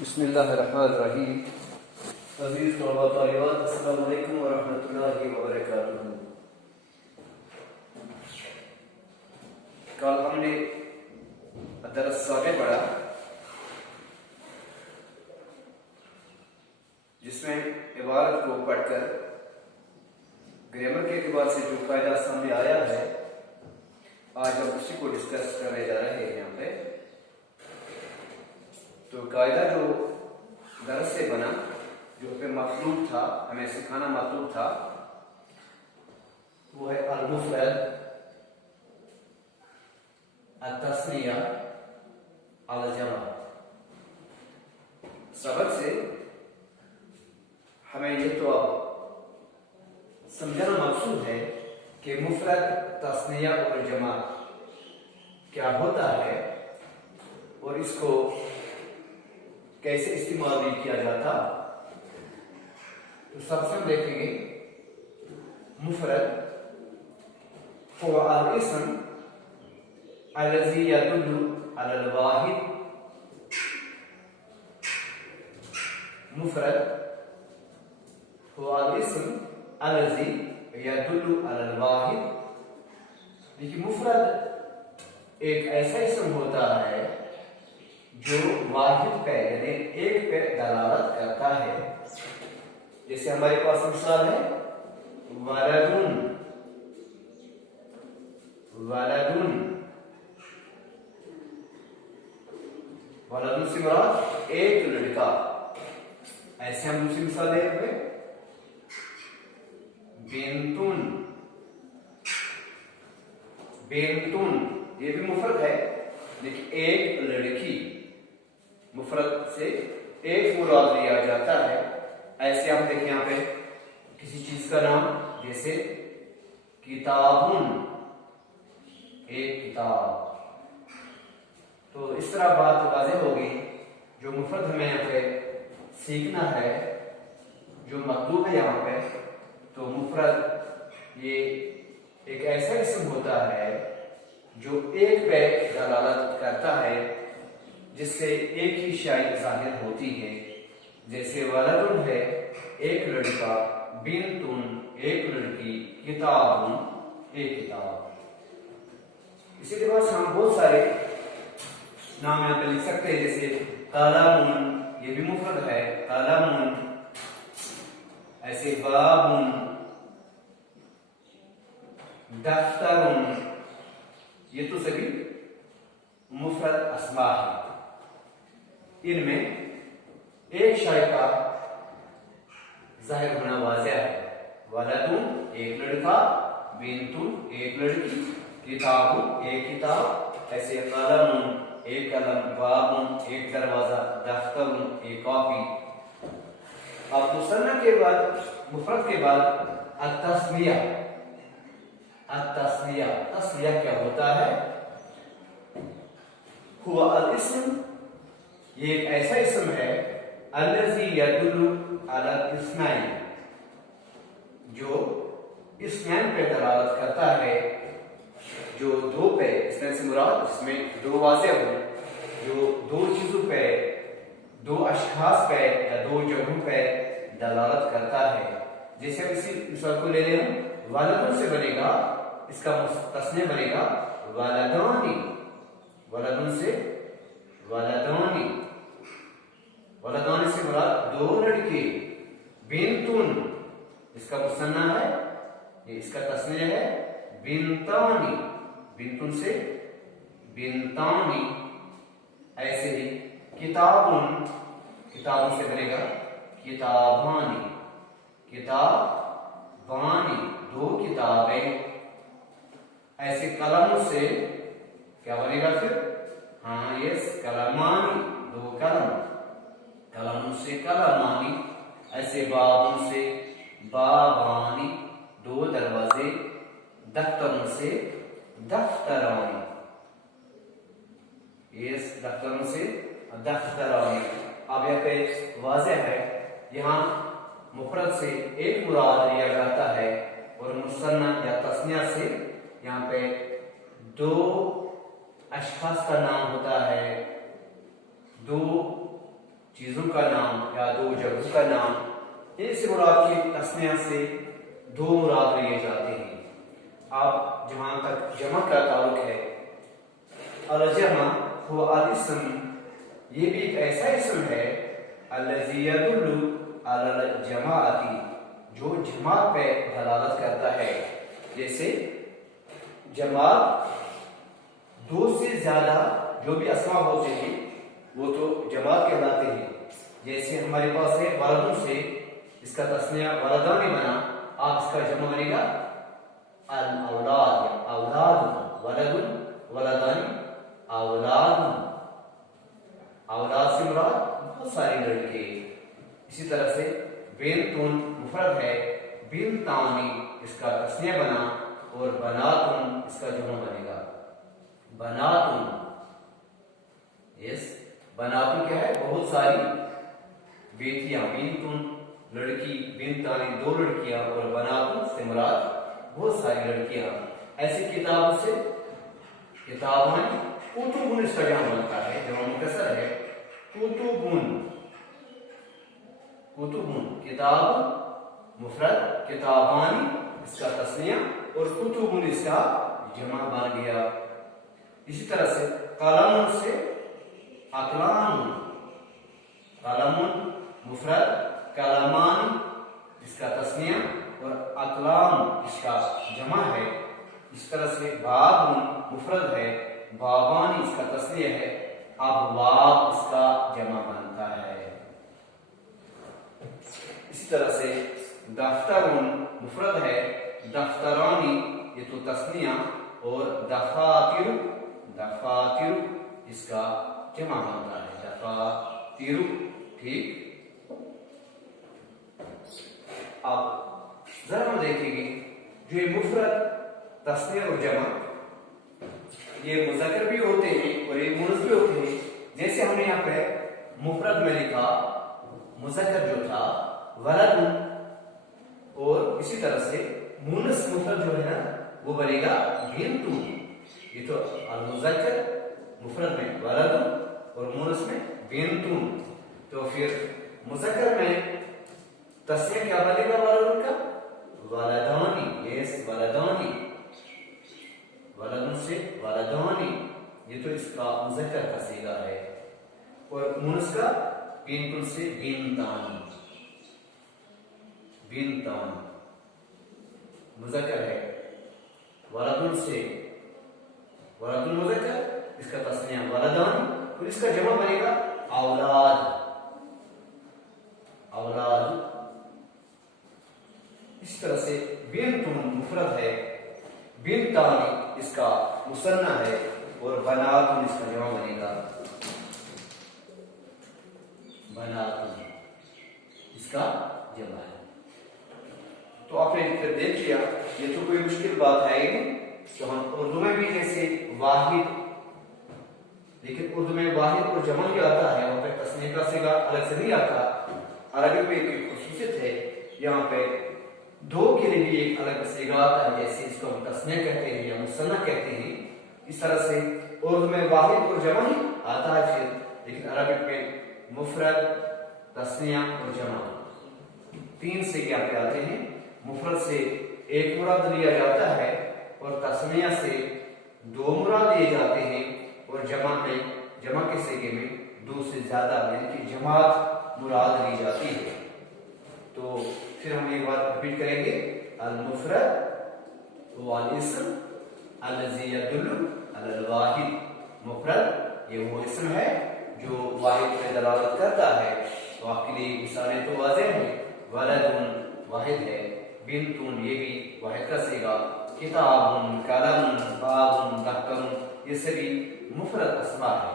बिस्मिल्लाहिर्रहमानिर्रहीम। अज़ीज़ तलबा तालिबात, अस्सलामु अलैकुम व रहमतुल्लाहि व बरकातुहू। कल हमने दरस आगे पढ़ा जिसमें इबारत को पढ़कर ग्रामर के एतबार से जो कायदा सामने आया है, आज हम उसी को डिस्कस करने जा रहे हैं। यहाँ पे तो कायदा जो दरस से बना, जो पे मतलूब था, हमें सिखाना मतलूब था, वो है अल-मुफ़रद, अत-तस्निया, अल-जमा। सबक से हमें ये तो अब समझना मकसूद है कि मुफ़रद, तस्निया और जमा क्या होता है और इसको कैसे इस्तेमाल भी किया जाता। तो सबसे हम देखेंगे मुफ़रद हुवा अल-इस्म अल्लज़ी यदुल्लु अलल वाहिद। मुफ़रद हुवा अल-इस्म अल्लज़ी यदुल्लु अलल वाहिद। देखिए, मुफ़रद एक ऐसा इस्म होता है जो वाहिद पे यानी एक पे दलालत करता है। जैसे हमारे पास मिसाल है वलदुन, वलदुन, वलदुन से मुराद एक लड़का। ऐसे हम दूसरी मिसाल दे रहे हैं बिंतुन, बिंतुन, ये भी मुफरद है लेकिन एक लड़की। मुफरद से एक मुराद लिया जाता है। ऐसे आप देखें यहाँ पे किसी चीज का नाम, जैसे किताबुन, एक किताब। तो इस तरह बात वाज़ेह होगी। जो मुफरद हमें यहाँ पे सीखना है, जो मतलूब है यहाँ पे, तो मुफरद ये एक ऐसा इस्म होता है जो एक पे दलालत करता है, जिससे एक ही शाई जाहिर होती है। जैसे वलदुन है एक लड़का, बिंतुन एक लड़की, किताबुन एक किताब। इसी तरह से हम बहुत सारे नाम यहाँ पे लिख सकते हैं, जैसे कलमुन, ये भी मुफरद है, कलमुन। ऐसे बाबुन, दफ्तरुन, ये तो सभी मुफरद अस्मा है। इनमें एक शाय का जाहिर होना वाज़ेह है। वलदुन एक लड़का, बिंतुन एक लड़की, किताबुन एक किताब। ऐसे कलमुन एक कलम, बाबुन एक दरवाजा, दफ्तरुन एक कॉपी। अब मुसन्ना के बाद, मुफरद के बाद अत-तस्निया। अत-तस्निया, तस्निया क्या होता है? हुवा अल-इस्म, ये एक ऐसा इस्म है अल्लज़ी यदुल्लु अलल इस्मैन, जो इस्मैन पे दलालत करता है, जो दो पे, इसमें से मुराद इसमें दो वाज़ेह हो, जो दो चीजों पे, दो अशखास पे या दो जगहों पे दलालत करता है। जैसे हम इसी मिसाल को ले लें, वलदुन से बनेगा, इसका तस्नीया बनेगा वलदानी। वलदुन से वलदानी, वलदानी से मुराद दो लड़के। बिंतुन, इसका मुसन्ना है, ये इसका तस्नीया है बिंतानी। बिंतुन से बिंतानी। ऐसे ही किताबुन, किताबुन से बनेगा किताबानी, किताबानी दो किताबें। ऐसे कलम से क्या बनेगा फिर? हाँ, यस, कलमानी दो कलम। कलम से कलमानी। ऐसे बाबुन से बाबानी दो दरवाजे। दफ्तर से दफ्तरानी, यस, दफ्तर से दफ्तरानी। अब यहाँ पे वाज़ेह है, यहाँ मुफरद से एक मुराद लिया जाता है और मुसन्ना या तस्निया से यहाँ पे दो अशखास का नाम होता है, दो चीजों का नाम या दो जगहों का नाम, इनसे मुराद की तस्निया से दो मुराद लिए जाते हैं। अब जहां तक जमा का ताल्लुक है, अल-जमा हुवा अल-इस्म, ये भी एक ऐसा इस्म है अल्लज़ी यदुल्लु अलल जमाअती, जो जमात पे दलालत करता है। जैसे जमात दो से ज्यादा जो भी अस्मा होते हैं वो तो जमात कहलाते हैं। जैसे हमारे पास है वलदों से, इसका तस्निया वलदानी बना, आप इसका जमा बनेगा अल औलाद या औलाद, वलदुन वलदानी औलाद। औलाद से मुराद बहुत सारे लड़के। इसी तरह से बिन्तुन मुफरद है, बिन्तानी इसका तस्निया बना, और बनातुन इसका जमा बनेगा बनातुन। यस, बनातुन क्या है? बहुत सारी बेटियां। बिन्तुन लड़की, बिन्तानी दो लड़कियां, और बनातुन से मुराद बहुत सारी लड़कियां। ऐसी किताब से किताबन कुतुबुन इसका जमा बनता है, जमा मुकस्सर है कुतुबुन। कुतुबुन किताब मुफरद, किताबानी इसका तस्निया, और कुतुबुन इसका जमा बन गया। इसी तरह से कलम से अकलाम, कलमुन मुफरद, कलमान इसका तस्निया, और अकलाम इसका जमा है। इस तरह से बाबुन मुफरद है, बाबानी इसका तस्निया है, अबवाब इसका जमा बनता है। इसी तरह से दफ्तरुन मुफरद है, दफ्तरानी ये तो तस्निया, और दफातिरु, दफातिरु इसका जमा बनता है, दफातिरु। ठीक, अब जरा हम देखेंगे जो ये मुफरद, तस्निया और जमा, ये मुज़क्कर भी होते हैं और ये मुअन्नस भी होते हैं। जैसे हमने यहाँ पे मुफरद में लिखा, मुज़क्कर जो था वलदुन, और इसी तरह से मुअन्नस मुफरद जो है ना वो बनेगा बिन्तुन। ये तो अल-मुज़क्कर मुफरद में वलदुन और मुअन्नस में बिन्तुन। तो फिर मुज़क्कर में तस्निया क्या बनेगा वलदुन का? वलदानी। यस, वलदानी, वलदुन से वलदानी, ये तो इसका मुज़क्कर का सीगा है। और मुअन्नस का बिन्तुन से बिन्तानी, बिन्तान मुज़क्कर है। वलदुन से वलदुन मुज़क्कर, इसका तस्निया वलदानी, और इसका जमा बनेगा औलाद, औलाद। इस तरह से बिन्तुन मुफरद है, बिन्तानी इसका मुसन्ना है, और बनातुन इसका जमा बनेगा बनातुन, इसका जमा है। तो आपने फिर देख लिया, ये तो कोई मुश्किल बात है ही नहीं। तो हम उर्दू में भी जैसे वाहिद, लेकिन उर्दू में वाहिद और जमा भी आता है, वहां पे तस्नीह का सीगा अलग से नहीं आता। अरबी में एक खुसूसियत है, यहाँ पे दो के लिए भी एक अलग सीगा आता है, जैसे इसको हम तस्नीह कहते हैं या मुसन्ना कहते हैं। इस तरह से उर्दू में वाहिद और जमा ही आता है फिर, लेकिन अरबिक में मुफरद, तस्निया और जमा तीन से क्या पे आते हैं। मुफरद से एक मुराद लिया जाता है, और तस्निया से दो मुराद लिए जाते हैं, और जमा में, जमा के सीगे में दो से ज्यादा यानी कि जमात मुराद ली जाती है। तो फिर हम एक बार रिपीट करेंगे, अल मुफरद वल इस्म अल्लज़ी यदुल्लु अलल वाहिद। मुफरद ये वो इस्म है जो वाहिद पे दलालत करता है। तो आपके लिए मिसालें तो वाज़ेह हैं, वलदुन वाहिद है, बिन्तुन ये भी वाहिद का सीगा, किताबुन, कलमुन, बाबुन, दफ्तरुन, ये सभी मुफरद अस्मा है।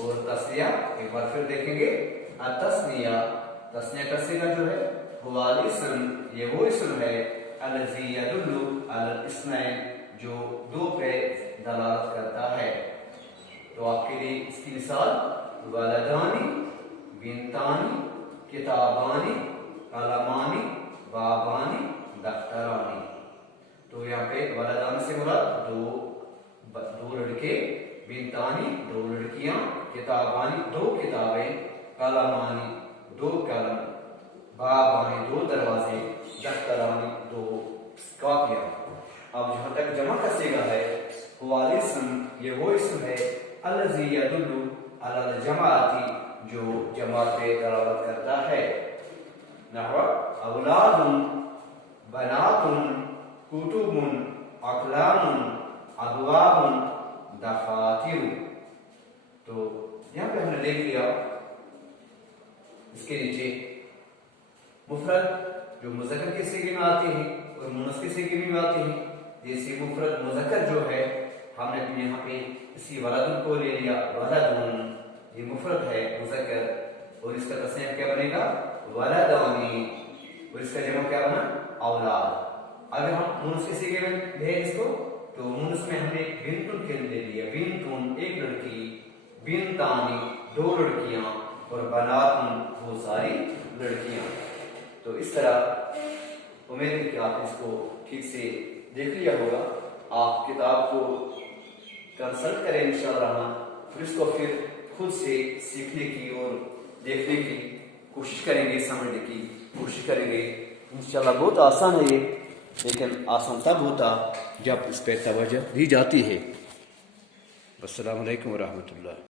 और तस्निया एक बार फिर देखेंगे, तस्निया, तस्निया का सीगा जो है हुवा इस्म, ये वो इस्म है अल्लज़ी यदुल्लु अलल इस्नैन, जो दो पे दलालत करता है। तो आपके लिए इसकी मिसाल वलदानी, बिन्तानी, किताबानी, कलमानी, बाबानी, दफ्तरानी। तो यहाँ पे वलदानी से मुराद दो लड़के, बिन्तानी दो लड़कियां, किताबानी दो किताबें, कलमानी दो कलम, बाबानी दो दरवाजे, दफ्तरानी दो कॉपियां। अब जहां तक जमा का सीगा है, हुवा इस्म, ये वो इस्म है अल्लज़ी यदुल्लु अलल जमाअती, जो जमात पे दलालत करता है। नहव औलादुन, बनातुन, कुतुबुन, अक़लामुन, अबवाबुन, दफातिरु। तो यहाँ पे हमने देख लिया इसके नीचे मुफरद जो मुज़क्कर के सीगे में आते हैं और मुनस के सीगे में आते हैं। जैसे मुफरद मुज़क्कर जो है हमने अपने यहाँ पे इसी वलदुन को ले लिया, वलदुन ये मुफरद है मुज़क्कर, और इसका तस्नीह क्या बनेगा वलदानी, और इसका जमा क्या बना औलाद। अगर हम मुनस के सीगे में ले इसको, तो मुनस में हमने बिन्तुन के ले लिया, बिन्तुन एक लड़की, बिन्तानी दो लड़कियां, और बनातुन वो सारी लड़कियां। तो इस तरह उम्मीद है कि आप इसको ठीक से देख लिया होगा। आप किताब को कंसल्ट करें इंशाअल्लाह, फिर इसको फिर खुद से सीखने की और देखने की कोशिश करेंगे, समझने की कोशिश करेंगे। इंशाअल्लाह बहुत आसान है ये, लेकिन आसान तब होता जब इस पर तवज्जो दी जाती है। अस्सलामु अलैकुम व रहमतुल्लाह।